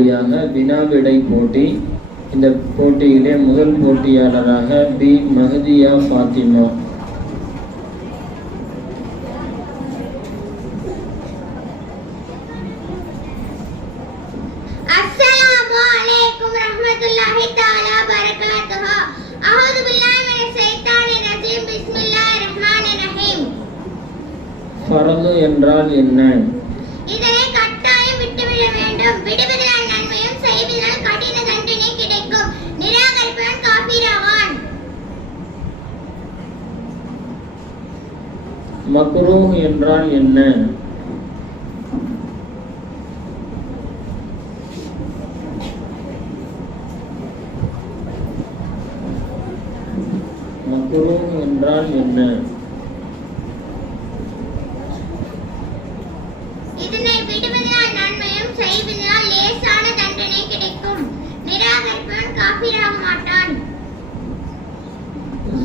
அடுத்தபடியாக வினாவிடை போட்டி. இந்த போட்டியிலே முதல் போட்டியாளராக பி மஹதியா ஃபாத்திமா. ஃபரது என்றால் என்ன? இதனை கட்டாயம் விட்டுவிட வேண்டும். விடுவதால் நன்மையும் செய்வதால் கடின தண்டனை கிடைக்கும். நிராகரிப்பவன் காஃபிராவான். மக்ரூஹ் என்றால் என்ன? மக்ரூஹ் என்றால் என்ன? இதனை விடுவதால் நன்மையும் செய்வதால் லேசான தண்டனை கிடைக்கும். நிராகரிப்பவன் காஃபிராக மாட்டான்.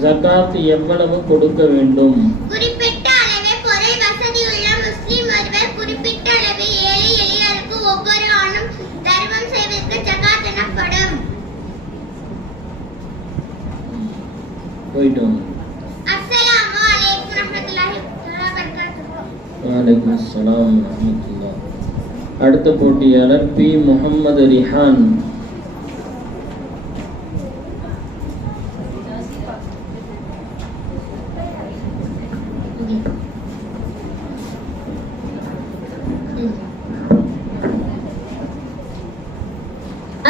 ஜகாத் எவ்வளவு கொடுக்க வேண்டும்? குறிப்பிட்ட அளவே பொறை வசதியுள்ள முஸ்லிம் ஒருவர் குறிப்பிட்ட அளவு ஏழை எளியவருக்கு ஒவ்வொரு ஆணும் தர்மம் செய்வதற்கு ஜகாத் எனப்படும். போய்ட்டோம். அஸ்ஸலாமு அலைக்கும் வரஹ்மத்துல்லாஹி வபரகாத்துஹு. வலைக்கும் அஸ்ஸலாம் வரஹ்மத்துல்லாஹ். அடுத்த போட்டியாளர் பி முஹம்மது ரிஹான்.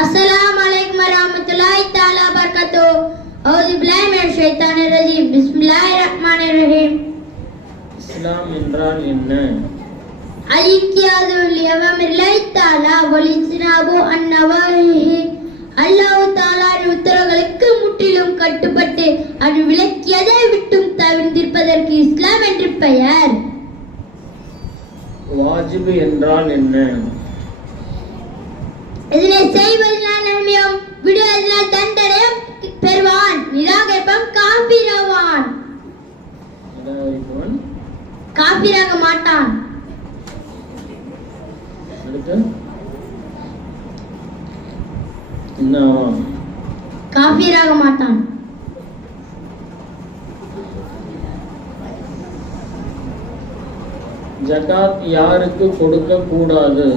அஸ்ஸலாமு அலைக்கும் வரஹ்மத்துல்லாஹி தஆலா வபரகாத்துஹு. அஊது பில்லாஹி மினஷ் ஷைத்தானிர் ரஜீம். பிஸ்மில்லாஹிர் ரஹ்மானிர் ரஹீம். இஸ்லாம் என்றால் என்ன? அல்-இன்கியாது லிஅவமிரில்லாஹி தஆலா வல் இஜ்தினாபு அன்-நவாஹி. அல்லாஹ் தஆலாவின் உத்தரவுகளுக்கு முற்றிலும் கட்டுப்பட்டு அது விலக்கியதை விட்டும் தவிர்ந்திருப்பதற்கு இஸ்லாம் என்று பெயர். வாஜிப் என்றால் என்ன? இதனை செய்வதனால் நன்மையும் விடுவதனால் தண்டனையும் பெறுவான். நிராகரிப்பவன் காஃபிராவான். காஃபிராக மாட்டான். காஃபிராக மாட்டான். ஜகாத் யாருக்கு கொடுக்க கூடாது?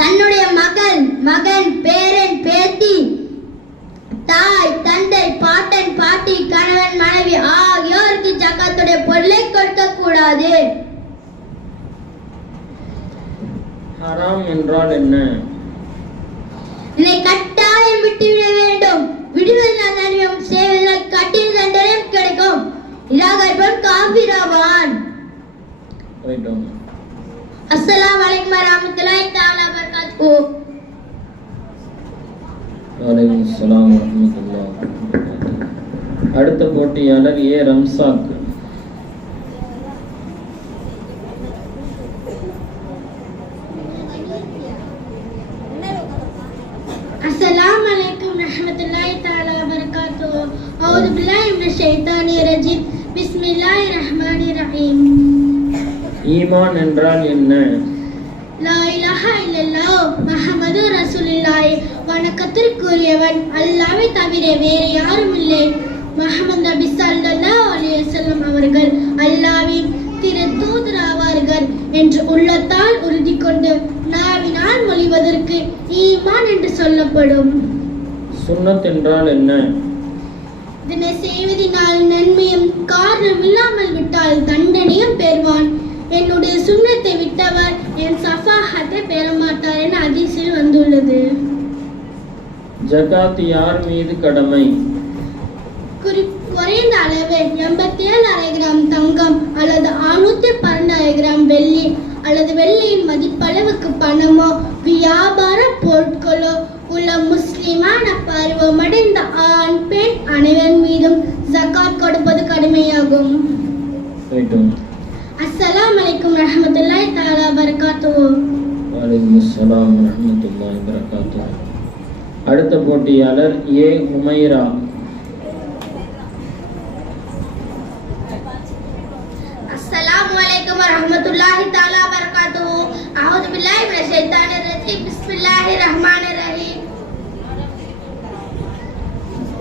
தன்னுடைய மகன், மகன், பேரன், பேத்தி, தாய், தந்தை, பாட்டன், பாட்டி, கணவன், மனைவி ஆகியோருக்கு ஜகாத்துடைய பொருளை கொடுக்க கூடாது. ஹராம் என்றால் என்ன? இதை கட்டாயம் விட்டுவிட வேண்டும். விடுவதனால் நன்மையும் செய்வதனால் கடின தண்டனையும் கிடைக்கும். நிராகரிப்பவன் காஃபிராவான். அஸ்ஸலாமு அலைக்கும் வரஹ்மத்துல்லாஹி தஆலா வபரகாத்துஹு. வலைக்கும் அஸ்ஸலாம் வரஹ்மத்துல்லாஹ். அடுத்த போட்டியாளர் ஏ ரம்சாக். அஸ்ஸலாமு அலைக்கும் வரஹ்மத்துல்லாஹி தஆலா வபரகாத்துஹு. அஊது பில்லாஹி மினஷ் ஷைத்தானிர் ரஜீம். பிஸ்மில்லாஹிர் ரஹ்மானிர் ரஹீம். ஈமான் என்றால் என்ன? லா இலாஹா இல்லல்லாஹ் முஹம்மது ரசூலுல்லாஹ். வணக்கத்திற்குரியவன் அல்லாஹ்வை தவிர வேறு யாரும் இல்லை. முஹம்மது நபி ஸல்லல்லாஹு அலைஹி வஸல்லம் அவர்கள் அல்லாஹ்வின் திருத்தூதராவார்கள் என்று உள்ளத்தால் உறுதி கொண்டு நாவினால் மொழிவதற்கு ஈமான் என்று சொல்லப்படும். சுன்னத் என்றால் என்ன? இதனை செய்வதனால் நன்மையும் காரணம் இல்லாமல் விட்டால் தண்டனையும் பெறுவான். என்னுடைய சுன்னத்தை விட்டவர் என் சஃபாஹத்தை பெற மாட்டார் என ஹதீஸில் வந்துள்ளது. ஜகாத் யார் மீது கடமை? குறைந்த அளவு 87 கிராம் தங்கம் அல்லது 612 கிராம் வெள்ளி அல்லது வெள்ளியின் மதிப்பளவுக்கு பணமோ வியாபார பொருட்களோ உள்ள முஸ்லிமான பருவமடைந்த ஆண் பெண் அனைவர் மீதும் ஜகாத் கொடுப்பது கடமையாகும். அஸ்ஸலாமு அலைக்கும் வரஹ்மத்துல்லாஹி தஆலா வபரகாத்துஹு. வலைக்கும் அஸ்ஸலாம் வரஹ்மத்துல்லாஹி வபரகாத்துஹு. அடுத்த போட்டியாளர் ஏ ஹுமைரா. அஸ்ஸலாமு அலைக்கும் வரஹ்மத்துல்லாஹி தஆலா வபரகாத்துஹு. அஊது பில்லாஹி மினஷ் ஷைத்தானிர் ரஜீம்.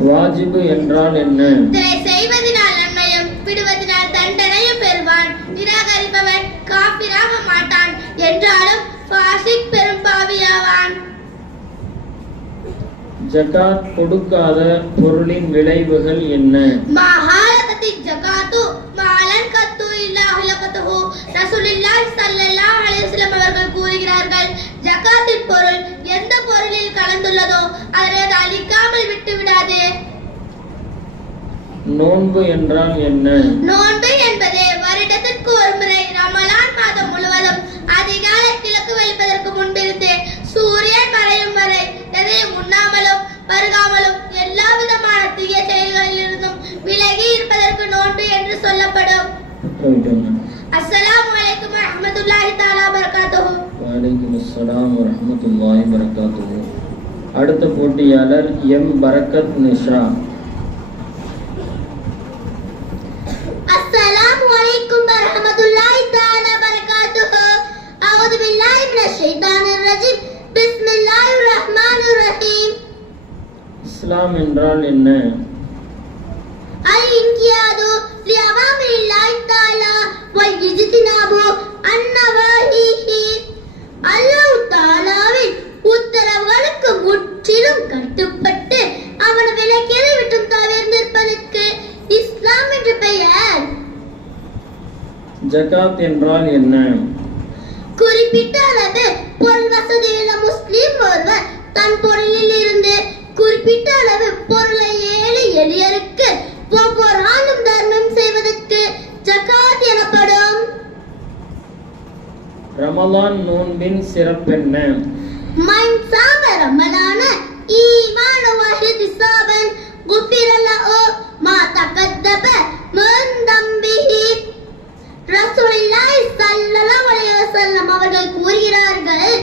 வாஜிபு என்றால் என்ன? இதை செய்வதனால் நன்மையும் விடுவதனால் தண்டனையும் பெறுவான். நிராகரிப்பவன் காபிராக மாட்டான் என்றாலும் ஃபாசிக் பெரும்பாவியாவான். ஜகாத் கொடுக்காத பொருளின் விளைவுகள் என்ன? மஹாலகத்தி ஜகாத்து மாலன் கத்து இல்லா ஹலகத்துஹு. ரசூலுல்லாஹி ஸல்லல்லாஹு அலைஹி வஸல்லம் அவர்கள் கூறுகிறார்கள், ஜகாத்தின் பொருள் எந்த பொருளில் கலந்துள்ளதோ அதை அழிக்காமல் விட்டு விடாதே. நோன்பு என்றால் என்ன? நோன்பு என்பது வருடத்திற்கு ஒரு முறை ரமலான் மாதம் முழுவதும் அதிகாலை கிழக்கு வைப்பதற்கு முன்பிருந்து சூரியன் மறையும் வரை எதையும் உண்ணாமலும் பருகாமலும் எல்லா விதமான தீய செயல்களில் இருந்தும் விலகி இருப்பதற்கு நோன்பு என்று சொல்லப்படும். அஸ்ஸலாமு அலைக்கும் வரஹ்மத்துல்லாஹி தஆலா பரகாத்துஹு. வலைக்கும் அஸ்ஸலாம் வரஹ்மத்துல்லாஹி பரகாத்துஹு. அடுத்த போட்டியாளர் எம் பரக்கத் நிஷா. அஸ்ஸலாமு அலைக்கும் வரஹ்மத்துல்லாஹி தஆலா பரகாத்துஹு. அஊது பில்லாஹி மினஷ் ஷைத்தானிர் ரஜீம். பிஸ்மில்லாஹிர் ரஹ்மானிர் ரஹீம். இஸ்லாம் என்றால் என்ன? அல் இன்கியாது லிஅவாமிரில்லாஹி தஆலா வல் இஜ்தினாபு அன்னவாஹிஹி. அல்லாஹ் தஆலாவின் உத்தரவுகளுக்கு முற்றிலும் கட்டுப்பட்டு அவன் விலக்கியதை விட்டும் தவிர்ந்திருப்பதற்கு இஸ்லாம் என்று பெயர். ஜகாத் என்றால் என்ன? குறிப்பிட்ட அளவு பொருள் வசதியுள்ள முஸ்லிம் ஒருவர் தன் பொருளில் இருந்து குறிப்பிட்ட அளவு பொருளை ஏழை எளியருக்கு ஒவ்வொரு ஆண்டும் தர்மம் செய்வதற்கு ஜகாத் எனப்படும். ரமலான் நோன்பின் சிறப்பென்ன? மன் சாம ரமலான ஈமான் வஹ்திசாபன் குஃபிர லஹு மா தகத்தப மின் தம்பிஹி. ரசூலுல்லாஹி ஸல்லல்லாஹு அலைஹி வஸல்லம் அவர்கள் கூறுகிறார்கள்,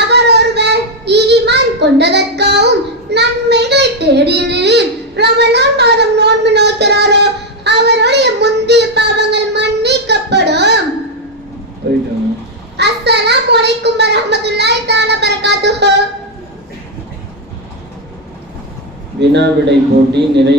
எவர் ஒருவர் ஈமான் கொண்டதற்காகவும் நன்மைகளை தேடியதில் ரமலான் மாதம் நோன்பு நோக்கிறாரோ அவருடைய முந்தைய பாவங்கள் மன்னிக்கப்படும். அஸ்ஸலாமு அலைக்கும் வரஹ்மத்துல்லாஹி தஆலா பரகாத்துஹு. வினா விடை போட்டி நிறைவு